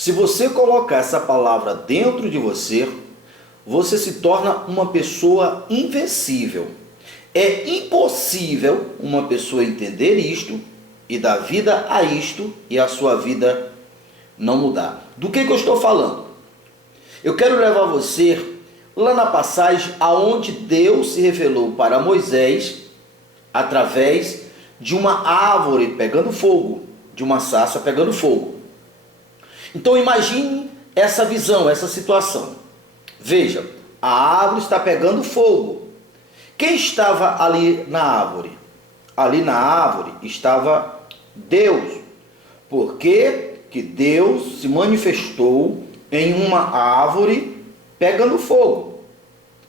Se você colocar essa palavra dentro de você, você se torna uma pessoa invencível. É impossível uma pessoa entender isto e dar vida a isto e a sua vida não mudar. Do que eu estou falando? Eu quero levar você lá na passagem aonde Deus se revelou para Moisés através de uma árvore pegando fogo, de uma sarça pegando fogo. Então imagine essa visão, essa situação. Veja, a árvore está pegando fogo. Quem estava ali na árvore? Ali na árvore estava Deus. Por que que Deus se manifestou em uma árvore pegando fogo?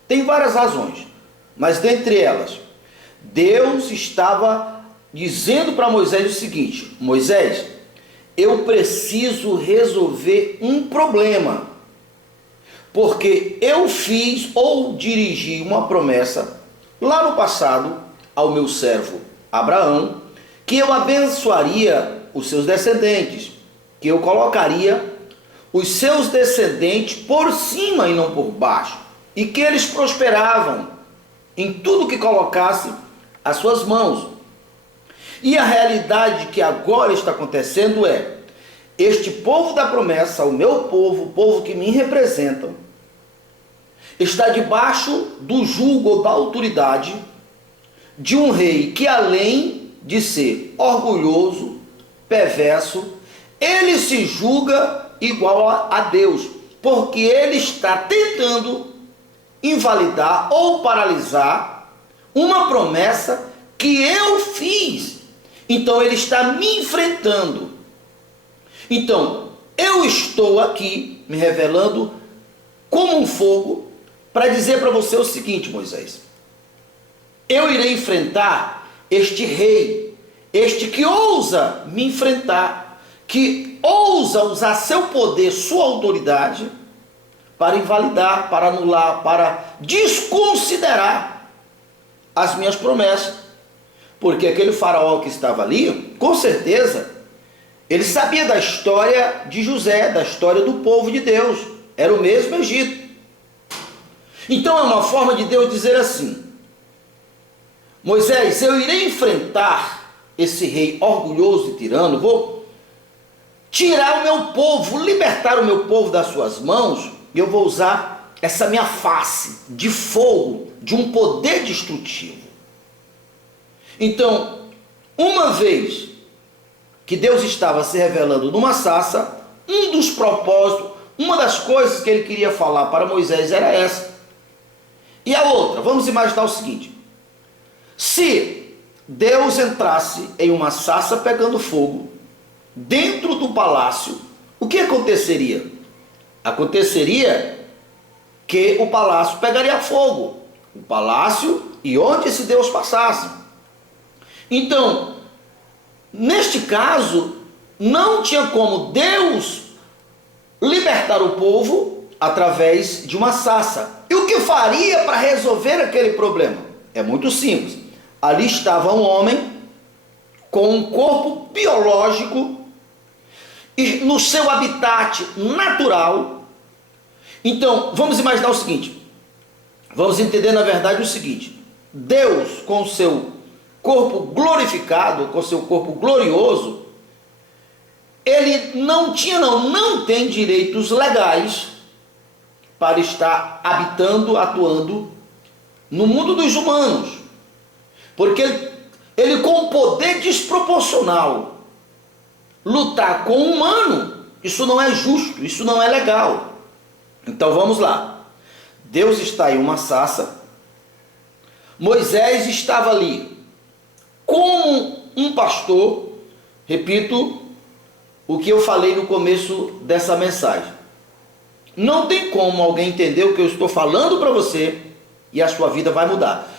Tem várias razões, mas dentre elas, Deus estava dizendo para Moisés o seguinte: Moisés, eu preciso resolver um problema, porque eu fiz ou dirigi uma promessa lá no passado ao meu servo Abraão, que eu abençoaria os seus descendentes, que eu colocaria os seus descendentes por cima e não por baixo, e que eles prosperavam em tudo que colocasse as suas mãos. E a realidade que agora está acontecendo é: este povo da promessa, o meu povo, o povo que me representa, está debaixo do jugo ou da autoridade de um rei que, além de ser orgulhoso, perverso, ele se julga igual a Deus, porque ele está tentando invalidar ou paralisar uma promessa que eu fiz. Então ele está me enfrentando. Então eu estou aqui me revelando como um fogo para dizer para você o seguinte: Moisés, eu irei enfrentar este rei, este que ousa me enfrentar, que ousa usar seu poder, sua autoridade para invalidar, para anular, para desconsiderar as minhas promessas. Porque aquele faraó que estava ali, com certeza, ele sabia da história de José, da história do povo de Deus. Era o mesmo Egito. Então é uma forma de Deus dizer assim: Moisés, eu irei enfrentar esse rei orgulhoso e tirano, vou tirar o meu povo, libertar o meu povo das suas mãos, e eu vou usar essa minha face de fogo, de um poder destrutivo. Então, uma vez que Deus estava se revelando numa sarça, um dos propósitos, uma das coisas que ele queria falar para Moisés era essa. E a outra, vamos imaginar o seguinte: se Deus entrasse em uma sarça pegando fogo, dentro do palácio, o que aconteceria? Aconteceria que o palácio pegaria fogo, o palácio e onde esse Deus passasse. Então, neste caso, não tinha como Deus libertar o povo através de uma sarça. E o que faria para resolver aquele problema? É muito simples. Ali estava um homem com um corpo biológico e no seu habitat natural. Então, vamos imaginar o seguinte. Vamos entender, na verdade, o seguinte: Deus, com o seu corpo glorificado, com seu corpo glorioso, ele não tem direitos legais para estar habitando, atuando no mundo dos humanos, porque ele com poder desproporcional lutar com um humano, isso não é justo, isso não é legal. Então vamos lá. Deus está em uma sarça, Moisés estava ali como um pastor. Repito o que eu falei no começo dessa mensagem: não tem como alguém entender o que eu estou falando para você e a sua vida vai mudar.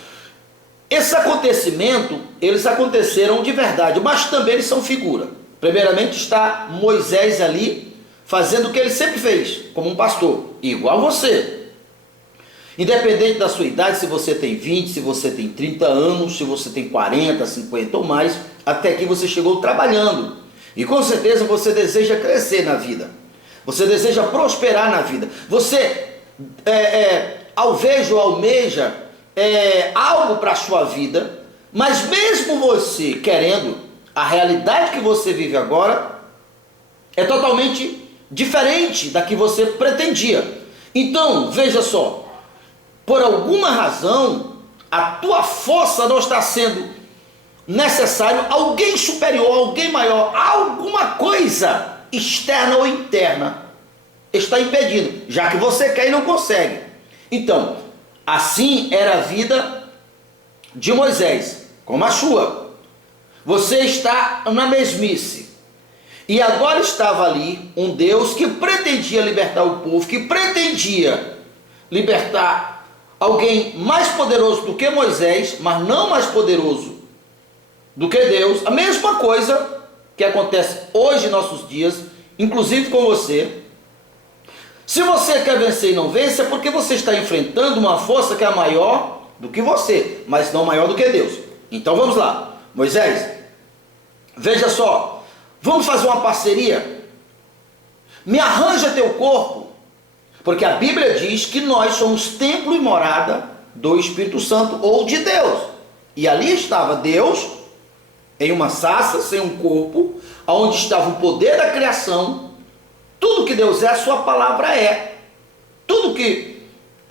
Esses acontecimentos, eles aconteceram de verdade, mas também eles são figura. Primeiramente está Moisés ali fazendo o que ele sempre fez, como um pastor, igual você. Independente da sua idade, se você tem 20, se você tem 30 anos, se você tem 40, 50 ou mais, até aqui você chegou trabalhando. E com certeza você deseja crescer na vida. Você deseja prosperar na vida. Você alveja ou almeja algo para a sua vida, mas mesmo você querendo, a realidade que você vive agora é totalmente diferente da que você pretendia. Então, veja só, por alguma razão, a tua força não está sendo necessário, alguém superior, alguém maior, alguma coisa externa ou interna está impedindo, já que você quer e não consegue. Então, assim era a vida de Moisés, como a sua. Você está na mesmice. E agora estava ali um Deus que pretendia libertar o povo, que pretendia libertar alguém mais poderoso do que Moisés, mas não mais poderoso do que Deus. A mesma coisa que acontece hoje em nossos dias, inclusive com você. Se você quer vencer e não vence, é porque você está enfrentando uma força que é maior do que você, mas não maior do que Deus. Então vamos lá. Moisés, veja só, vamos fazer uma parceria? Me arranja teu corpo, porque a Bíblia diz que nós somos templo e morada do Espírito Santo ou de Deus. E ali estava Deus em uma sarça, sem um corpo, onde estava o poder da criação. Tudo que Deus é, a sua palavra é. Tudo que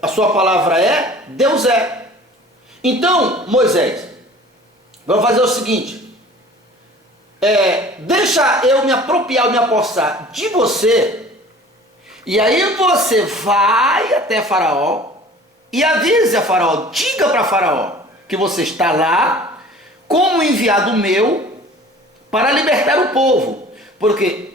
a sua palavra é, Deus é. Então, Moisés, vamos fazer o seguinte. Deixa eu me apropriar, me apossar de você. E aí você vai até Faraó e avise a Faraó, diga para Faraó que você está lá como enviado meu para libertar o povo. Porque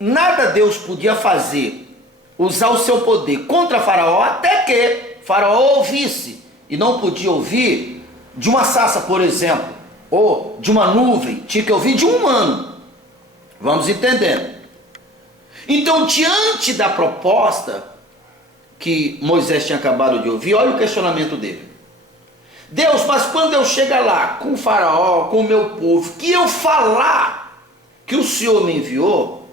nada Deus podia fazer, usar o seu poder contra Faraó, até que Faraó ouvisse. E não podia ouvir de uma sarça, por exemplo, ou de uma nuvem, tinha que ouvir de um humano. Vamos entendendo. Então, diante da proposta que Moisés tinha acabado de ouvir, olha o questionamento dele. Deus, mas quando eu chegar lá com o Faraó, com o meu povo, que eu falar que o Senhor me enviou,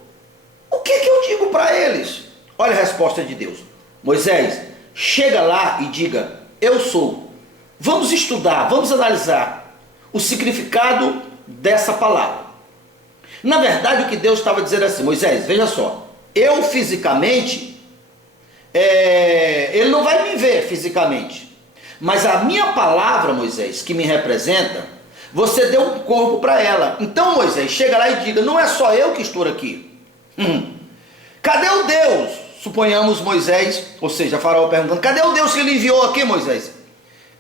o que eu digo para eles? Olha a resposta de Deus. Moisés, chega lá e diga, eu sou. Vamos estudar, vamos analisar o significado dessa palavra. Na verdade, o que Deus estava dizendo assim, Moisés, veja só, eu fisicamente, ele não vai me ver fisicamente, mas a minha palavra, Moisés, que me representa, você deu um corpo para ela. Então, Moisés, chega lá e diga, não é só eu que estou aqui. Cadê o Deus? Suponhamos Moisés, ou seja, Faraó perguntando, cadê o Deus que ele enviou aqui, Moisés?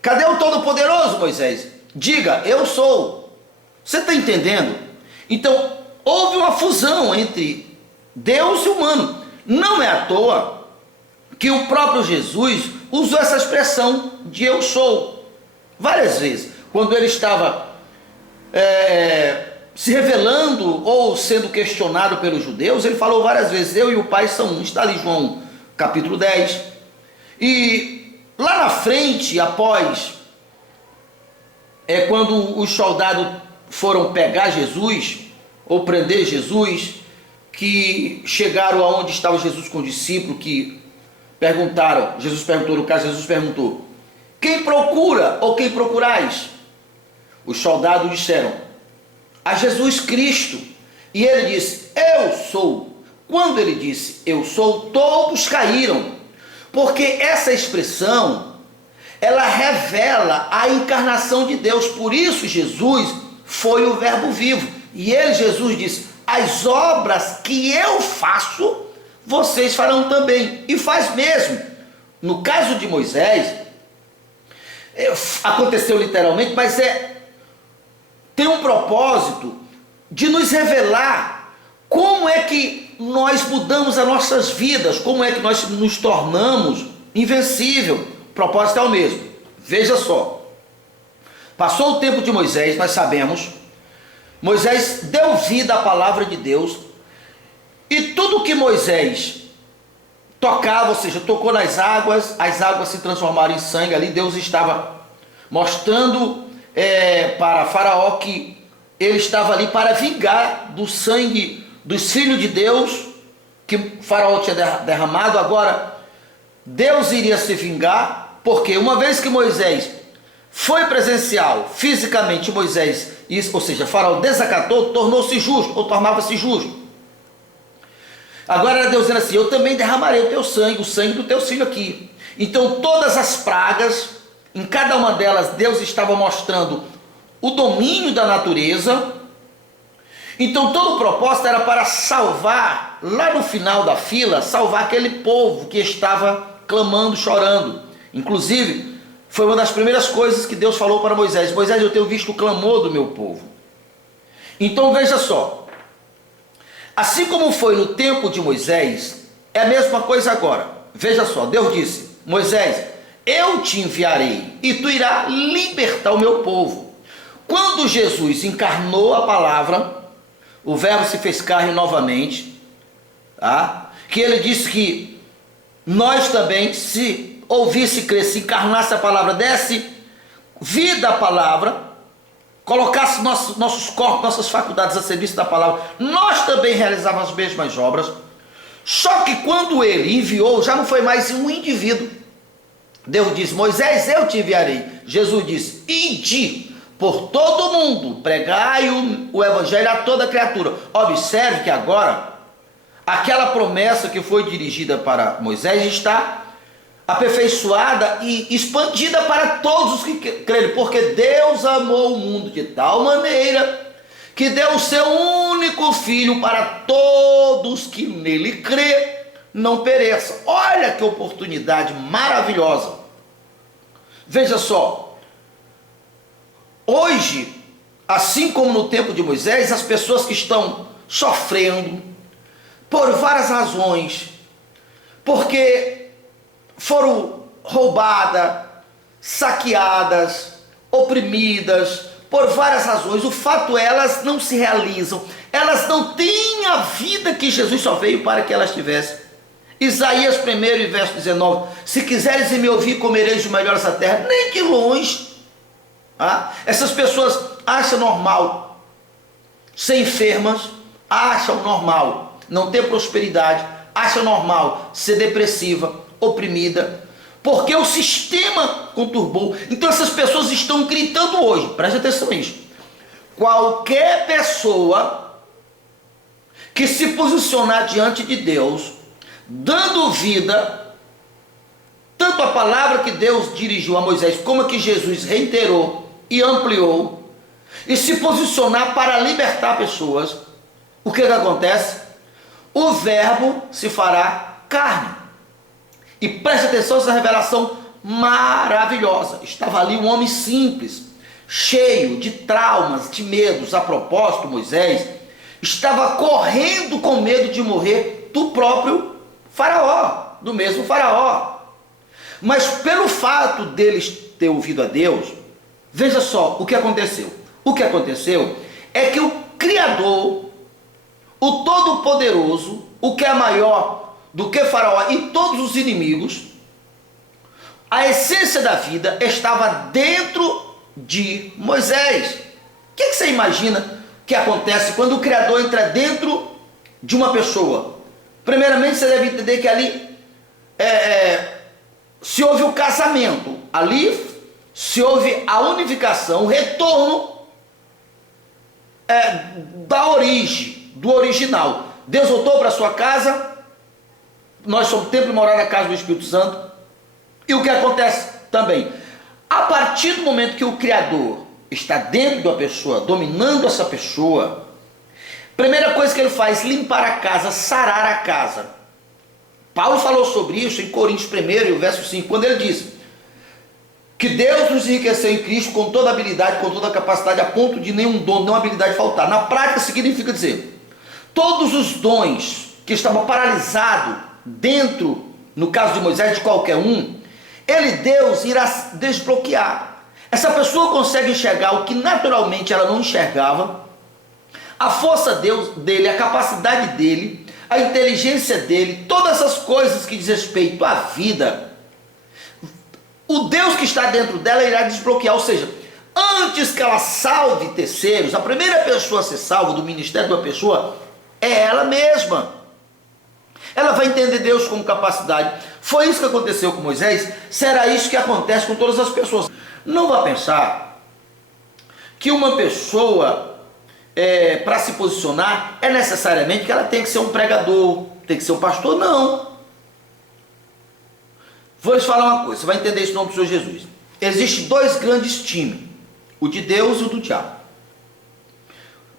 Cadê o Todo-Poderoso, Moisés? Diga, eu sou. Você está entendendo? Então, houve uma fusão entre Deus e o humano. Não é à toa que o próprio Jesus usou essa expressão de eu sou várias vezes. Quando ele estava se revelando ou sendo questionado pelos judeus, ele falou várias vezes, eu e o Pai são um. Está ali João capítulo 10. E lá na frente, após, quando os soldados foram pegar Jesus, ou prender Jesus, que chegaram aonde estava Jesus com o discípulo, que perguntaram, Jesus perguntou, no caso Jesus perguntou, quem procura ou quem procurais? Os soldados disseram, a Jesus Cristo. E ele disse, eu sou. Quando ele disse, eu sou, todos caíram, porque essa expressão, ela revela a encarnação de Deus. Por isso Jesus foi o verbo vivo. E ele, Jesus, disse, as obras que eu faço, vocês farão também. E faz mesmo. No caso de Moisés, aconteceu literalmente, mas tem um propósito de nos revelar como é que nós mudamos as nossas vidas, como é que nós nos tornamos invencível. O propósito é o mesmo. Veja só, passou o tempo de Moisés, nós sabemos, Moisés deu vida à palavra de Deus, e tudo que Moisés tocava, ou seja, tocou nas águas, as águas se transformaram em sangue. Ali Deus estava mostrando para Faraó que ele estava ali para vingar do sangue dos filhos de Deus, que Faraó tinha derramado, agora Deus iria se vingar, porque uma vez que Moisés foi presencial, fisicamente Moisés, ou seja, Faraó desacatou, tornou-se justo, ou tornava-se justo. Agora era Deus dizendo assim: eu também derramarei o teu sangue, o sangue do teu filho aqui. Então todas as pragas, em cada uma delas Deus estava mostrando o domínio da natureza. Então todo o propósito era para salvar, lá no final da fila, salvar aquele povo que estava clamando, chorando. Inclusive, foi uma das primeiras coisas que Deus falou para Moisés: Moisés, eu tenho visto o clamor do meu povo. Então veja só, assim como foi no tempo de Moisés, é a mesma coisa agora. Veja só, Deus disse: Moisés, eu te enviarei e tu irás libertar o meu povo. Quando Jesus encarnou a palavra, o verbo se fez carne novamente, tá? Que ele disse que nós também, se ouvisse, cresce, encarnasse a palavra, desse vida à palavra, colocasse nossos corpos, nossas faculdades a serviço da palavra, nós também realizávamos as mesmas obras. Só que quando ele enviou, já não foi mais um indivíduo. Deus disse: Moisés, eu te enviarei. Jesus disse: ide por todo mundo, pregai o evangelho a toda criatura. Observe que agora, aquela promessa que foi dirigida para Moisés está aperfeiçoada e expandida para todos os que crerem, porque Deus amou o mundo de tal maneira que deu o seu único filho para todos que nele crê não pereçam. Olha que oportunidade maravilhosa. Veja só, hoje, assim como no tempo de Moisés, as pessoas que estão sofrendo por várias razões, porque foram roubadas, saqueadas, oprimidas, por várias razões, o fato é, elas não se realizam, elas não têm a vida que Jesus só veio para que elas tivessem. Isaías 1, verso 19: se quiseres me ouvir, comereis os melhores da terra. Nem de longe. Essas pessoas acham normal ser enfermas, acham normal não ter prosperidade, acham normal ser depressiva, oprimida, porque o sistema conturbou. Então essas pessoas estão gritando hoje, preste atenção nisso: qualquer pessoa que se posicionar diante de Deus, dando vida, tanto a palavra que Deus dirigiu a Moisés, como a que Jesus reiterou e ampliou, e se posicionar para libertar pessoas, o que acontece? O verbo se fará carne. E preste atenção nessa revelação maravilhosa. Estava ali um homem simples, cheio de traumas, de medos. A propósito, Moisés estava correndo com medo de morrer do próprio Faraó, do mesmo Faraó. Mas pelo fato deles ter ouvido a Deus, veja só o que aconteceu. O que aconteceu é que o Criador, o Todo-Poderoso, o que é maior do que Faraó e todos os inimigos, a essência da vida estava dentro de Moisés. O que você imagina que acontece quando o Criador entra dentro de uma pessoa? Primeiramente, você deve entender que ali se houve o casamento, ali se houve a unificação, o retorno da origem, do original. Deus voltou para a sua casa, nós somos templo e morada da casa do Espírito Santo. E o que acontece também? A partir do momento que o Criador está dentro da pessoa, dominando essa pessoa, primeira coisa que ele faz, limpar a casa, sarar a casa. Paulo falou sobre isso em Coríntios 1, e o verso 5, quando ele diz que Deus nos enriqueceu em Cristo com toda habilidade, com toda capacidade, a ponto de nenhum dom, nenhuma habilidade faltar. Na prática, significa dizer, todos os dons que estavam paralisados dentro, no caso de Moisés, de qualquer um, Deus irá desbloquear. Essa pessoa consegue enxergar o que naturalmente ela não enxergava, a força dele, a capacidade dele, a inteligência dele, todas essas coisas que diz respeito à vida, o Deus que está dentro dela irá desbloquear. Ou seja, antes que ela salve terceiros, a primeira pessoa a ser salva do ministério de uma pessoa é ela mesma. ela vai entender Deus como capacidade. Foi isso que aconteceu com Moisés, será isso que acontece com todas as pessoas. Não vá pensar que uma pessoa, para se posicionar, é necessariamente que ela tem que ser um pregador, tem que ser um pastor, não. Vou lhes falar uma coisa, você vai entender isso em nome do Senhor Jesus. Existem dois grandes times, o de Deus e o do diabo.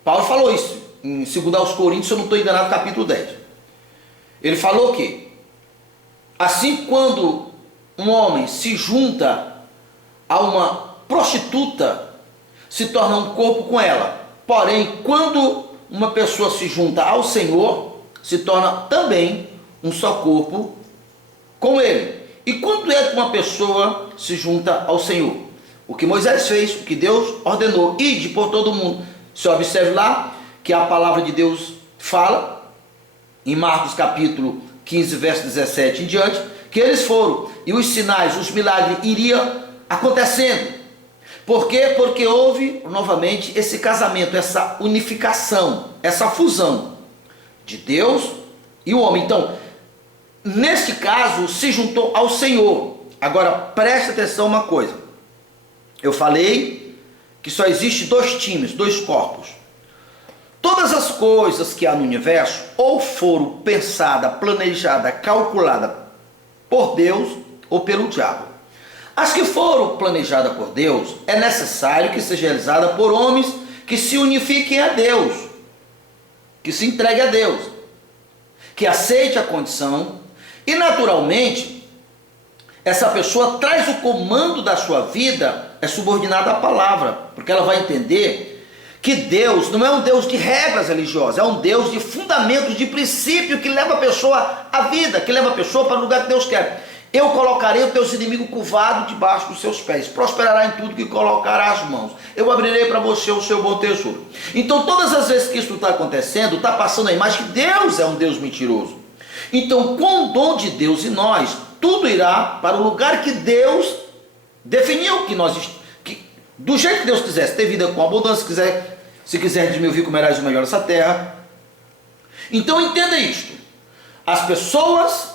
Paulo falou isso em 2 Coríntios, se eu não estou enganado, capítulo 10. Ele falou que, assim quando um homem se junta a uma prostituta, se torna um corpo com ela. Porém, quando uma pessoa se junta ao Senhor, se torna também um só corpo com Ele. E quando é que uma pessoa se junta ao Senhor? O que Moisés fez, o que Deus ordenou, ide por todo mundo. Você observe lá que a palavra de Deus fala, em Marcos capítulo 15, verso 17 em diante, que eles foram, e os sinais, os milagres iriam acontecendo. Por quê? Porque houve novamente esse casamento, essa unificação, essa fusão de Deus e o homem. Então, neste caso, se juntou ao Senhor. Agora, preste atenção uma coisa. Eu falei que só existe dois times, dois corpos. Todas as coisas que há no universo, ou foram pensadas, planejadas, calculadas por Deus ou pelo diabo. As que foram planejadas por Deus, é necessário que seja realizada por homens que se unifiquem a Deus, que se entreguem a Deus, que aceite a condição e naturalmente essa pessoa traz o comando da sua vida, é subordinada à palavra, porque ela vai entender que Deus não é um Deus de regras religiosas, é um Deus de fundamentos, de princípio que leva a pessoa à vida, que leva a pessoa para o lugar que Deus quer. Eu colocarei os teus inimigos curvados debaixo dos seus pés, prosperará em tudo que colocará as mãos, eu abrirei para você o seu bom tesouro. Então todas as vezes que isso está acontecendo, está passando a imagem que Deus é um Deus mentiroso. Então com o dom de Deus em nós, tudo irá para o lugar que Deus definiu, do jeito que Deus quisesse, ter vida com abundância, se quiser de mil vir comerás o melhor dessa terra. Então entenda isto, as pessoas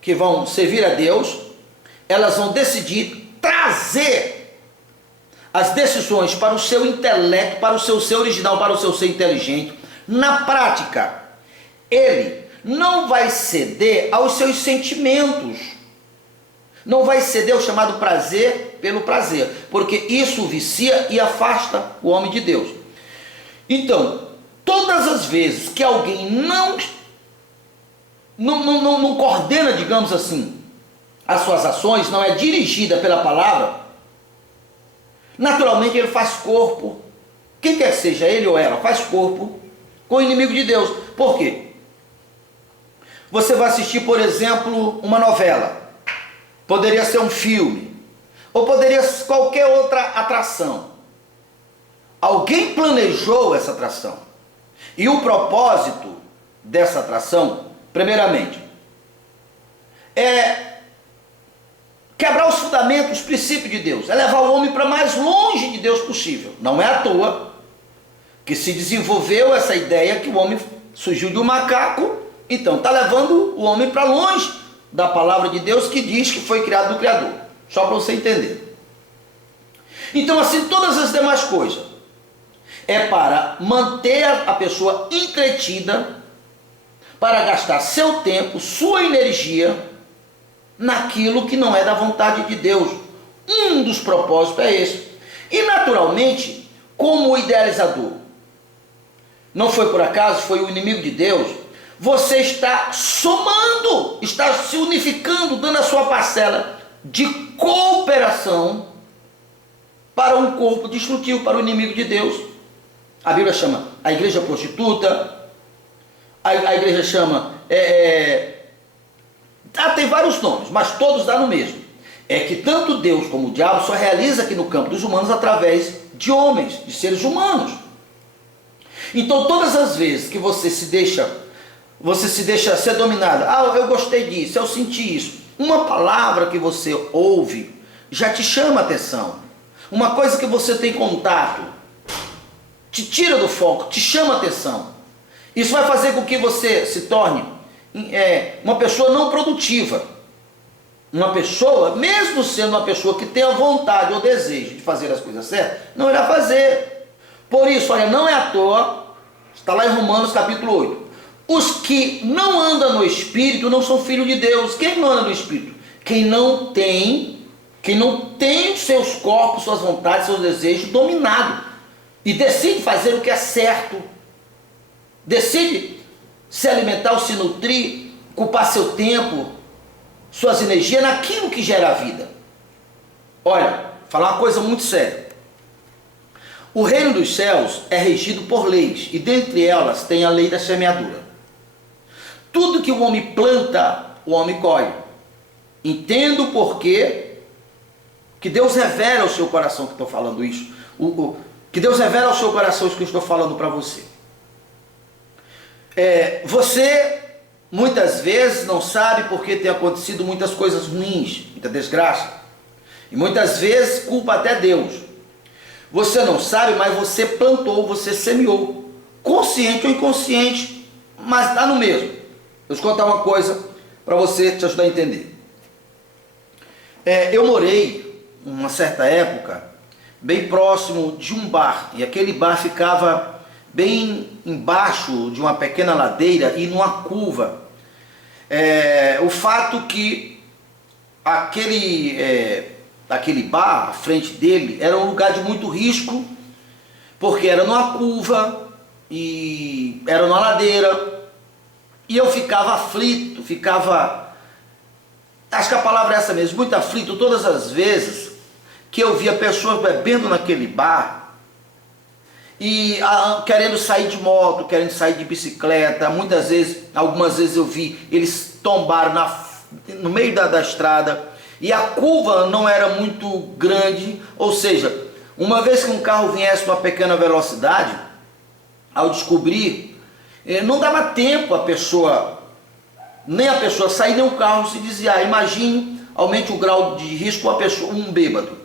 que vão servir a Deus, elas vão decidir trazer as decisões para o seu intelecto, para o seu ser original, para o seu ser inteligente. Na prática, ele não vai ceder aos seus sentimentos, não vai ceder ao chamado prazer pelo prazer, porque isso vicia e afasta o homem de Deus. Então, todas as vezes que alguém não coordena, digamos assim, as suas ações, não é dirigida pela palavra, naturalmente ele faz corpo, quem quer que seja ele ou ela, faz corpo com o inimigo de Deus. Por quê? Você vai assistir, por exemplo, uma novela, poderia ser um filme, ou poderia ser qualquer outra atração. Alguém planejou essa atração, e o propósito dessa atração, primeiramente, é quebrar os fundamentos, os princípios de Deus, é levar o homem para mais longe de Deus possível. Não é à toa que se desenvolveu essa ideia que o homem surgiu de um macaco, então está levando o homem para longe da palavra de Deus que diz que foi criado do Criador, só para você entender. Então assim, todas as demais coisas é para manter a pessoa entretida, para gastar seu tempo, sua energia naquilo que não é da vontade de Deus. Um dos propósitos é esse. E naturalmente, como o idealizador não foi por acaso, foi o inimigo de Deus, você está somando, está se unificando, dando a sua parcela de cooperação para um corpo destrutivo, para o inimigo de Deus. A Bíblia chama a igreja prostituta, a igreja chama, tem vários nomes, mas todos dão no mesmo. É que tanto Deus como o diabo só realiza aqui no campo dos humanos através de homens, de seres humanos. Então todas as vezes que você se deixa ser dominado, eu gostei disso, eu senti isso, uma palavra que você ouve já te chama a atenção, uma coisa que você tem contato te tira do foco, te chama a atenção. Isso vai fazer com que você se torne uma pessoa não produtiva. Uma pessoa, mesmo sendo uma pessoa que tem a vontade ou desejo de fazer as coisas certas, não irá fazer. Por isso, olha, não é à toa, está lá em Romanos capítulo 8. Os que não andam no Espírito não são filhos de Deus. Quem não anda no Espírito? Quem não tem seus corpos, suas vontades, seus desejos dominados. E decide fazer o que é certo. Decide se alimentar ou se nutrir, ocupar seu tempo, suas energias naquilo que gera a vida. Olha, vou falar uma coisa muito séria. O reino dos céus é regido por leis, e dentre elas tem a lei da semeadura. Tudo que o homem planta, o homem colhe. Entendo o porquê que Deus revela ao seu coração que estou falando isso. Que Deus revela ao seu coração isso que eu estou falando para você. Você muitas vezes não sabe porque tem acontecido muitas coisas ruins, muita desgraça. E muitas vezes culpa até Deus. Você não sabe, mas você plantou, você semeou. Consciente ou inconsciente, mas está no mesmo. Deixa eu contar uma coisa para você te ajudar a entender. Eu morei, uma certa época, bem próximo de um bar. E aquele bar ficava bem embaixo de uma pequena ladeira e numa curva. O fato que aquele bar, à frente dele, era um lugar de muito risco, porque era numa curva e era numa ladeira. E eu ficava aflito, acho que a palavra é essa mesmo, muito aflito todas as vezes que eu via pessoas bebendo naquele bar e querendo sair de moto, querendo sair de bicicleta. Algumas vezes eu vi eles tombaram no meio da estrada, e a curva não era muito grande, ou seja, uma vez que um carro viesse a uma pequena velocidade, ao descobrir, não dava tempo nem a pessoa sair, nem o carro se desviar. Imagine, aumente o grau de risco um bêbado.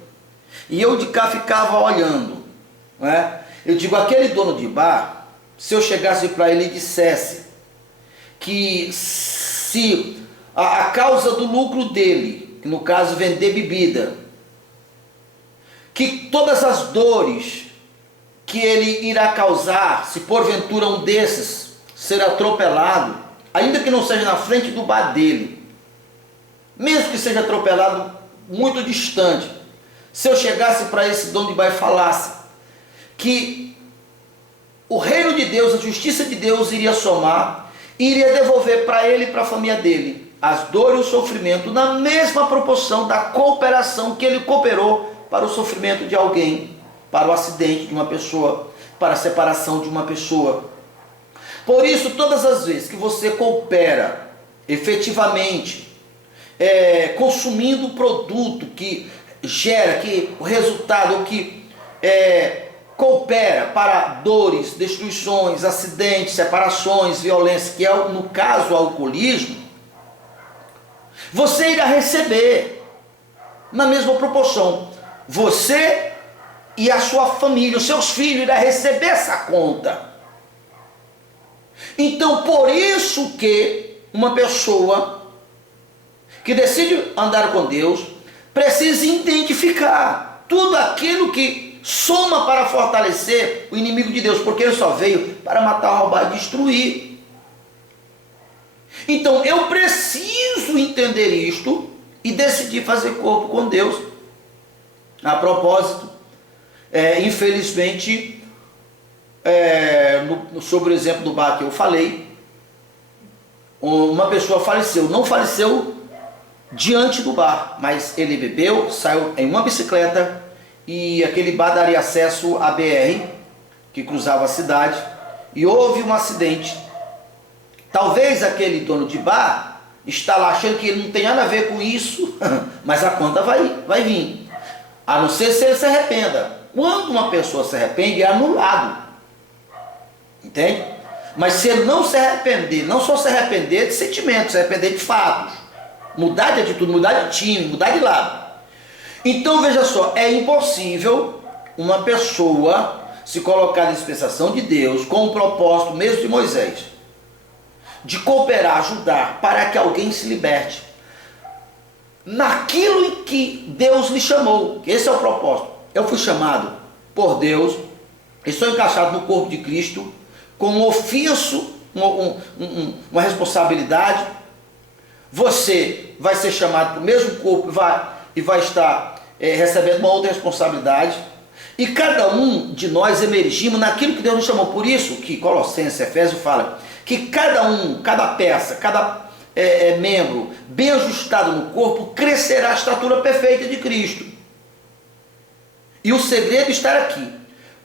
E eu de cá ficava olhando, né? Eu digo, aquele dono de bar, se eu chegasse para ele e dissesse que se a causa do lucro dele, que no caso vender bebida, que todas as dores que ele irá causar, se porventura um desses ser atropelado, ainda que não seja na frente do bar dele, mesmo que seja atropelado muito distante, se eu chegasse para esse dono de bar e falasse que o reino de Deus, a justiça de Deus iria somar, iria devolver para ele e para a família dele as dores e o sofrimento na mesma proporção da cooperação que ele cooperou para o sofrimento de alguém, para o acidente de uma pessoa, para a separação de uma pessoa. Por isso, todas as vezes que você coopera efetivamente, consumindo o produto que gera, que o resultado, que coopera para dores, destruições, acidentes, separações, violência, que é no caso o alcoolismo, você irá receber na mesma proporção. Você e a sua família, os seus filhos irão receber essa conta. Então, por isso que uma pessoa que decide andar com Deus precisa identificar tudo aquilo que soma para fortalecer o inimigo de Deus, porque ele só veio para matar, roubar e destruir. Então eu preciso entender isto e decidir fazer corpo com Deus. A propósito, infelizmente, sobre o exemplo do bar que eu falei, uma pessoa faleceu. Não faleceu diante do bar, mas ele bebeu, saiu em uma bicicleta, e aquele bar daria acesso à BR que cruzava a cidade, e houve um acidente. Talvez aquele dono de bar está lá achando que ele não tem nada a ver com isso, mas a conta vai vir, a não ser se ele se arrependa. Quando uma pessoa se arrepende, é anulado, entende? Mas se ele não se arrepender, não só se arrepender de sentimentos, se arrepender de fatos, mudar de atitude, mudar de time, mudar de lado. Então veja só, é impossível uma pessoa se colocar na dispensação de Deus com o propósito mesmo de Moisés. de cooperar, ajudar, para que alguém se liberte naquilo em que Deus lhe chamou. Esse é o propósito. Eu fui chamado por Deus, estou encaixado no corpo de Cristo, com um ofício, uma responsabilidade. Você vai ser chamado para o mesmo corpo e vai estar recebendo uma outra responsabilidade. E cada um de nós emergimos naquilo que Deus nos chamou. Por isso que Colossenses, Efésios fala que cada peça, cada membro bem ajustado no corpo crescerá a estatura perfeita de Cristo. E o segredo está aqui.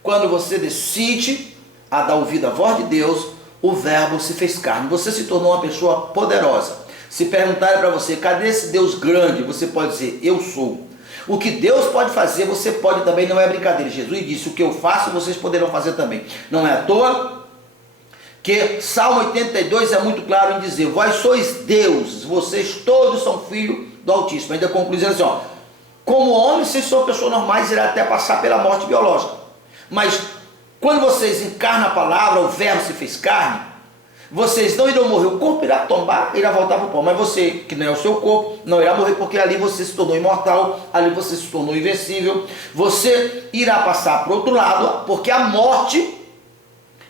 Quando você decide a dar ouvido à voz de Deus, o verbo se fez carne. Você se tornou uma pessoa poderosa. Se perguntarem para você, cadê esse Deus grande? Você pode dizer, eu sou. O que Deus pode fazer, você pode também, não é brincadeira. Jesus disse, o que eu faço, vocês poderão fazer também. Não é à toa que Salmo 82 é muito claro em dizer, vós sois deuses, vocês todos são filhos do Altíssimo. Ainda conclui dizendo assim, ó, como homem, vocês são pessoas normais, irá até passar pela morte biológica. Mas quando vocês encarnam a palavra, o verbo se fez carne, vocês não irão morrer, o corpo irá tombar, irá voltar para o pó, mas você, que não é o seu corpo, não irá morrer, porque ali você se tornou imortal, ali você se tornou invencível, você irá passar para o outro lado, porque a morte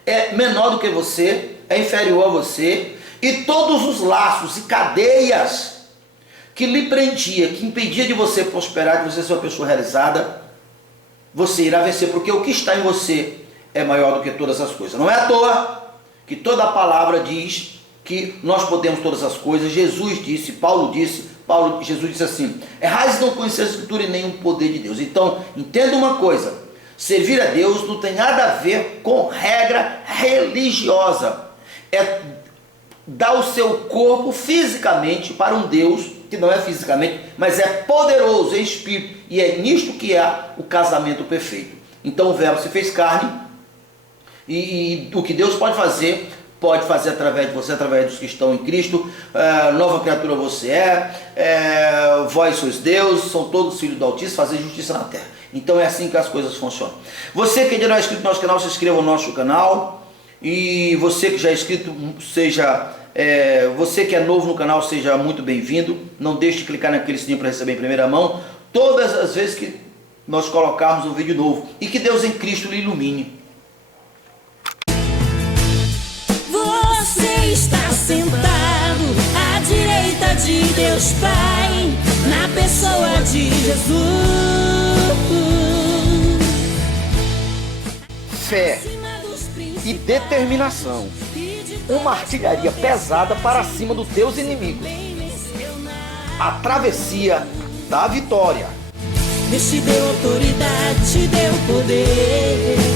é menor do que você, é inferior a você, e todos os laços e cadeias que lhe prendia, que impedia de você prosperar, de você ser uma pessoa realizada, você irá vencer, porque o que está em você é maior do que todas as coisas. Não é à toa que toda a palavra diz que nós podemos todas as coisas. Jesus disse, Jesus disse assim, errais não conhecer a Escritura e nem o poder de Deus. Então, entenda uma coisa, servir a Deus não tem nada a ver com regra religiosa. É dar o seu corpo fisicamente para um Deus que não é fisicamente, mas é poderoso, é espírito, e é nisto que há o casamento perfeito. Então o verbo se fez carne, e o que Deus pode fazer através de você, através dos que estão em Cristo. Nova criatura você vós sois Deus, são todos filhos do Altíssimo, fazer justiça na terra. Então é assim que as coisas funcionam. Você que ainda não é inscrito no nosso canal, se inscreva no nosso canal. E você que já é inscrito, você que é novo no canal, seja muito bem-vindo. Não deixe de clicar naquele sininho para receber em primeira mão todas as vezes que nós colocarmos um vídeo novo. E que Deus em Cristo lhe ilumine. Você está sentado à direita de Deus Pai, na pessoa de Jesus. Fé e determinação, uma artilharia pesada para cima dos teus inimigos. A travessia da vitória. Deus te deu autoridade, te deu poder.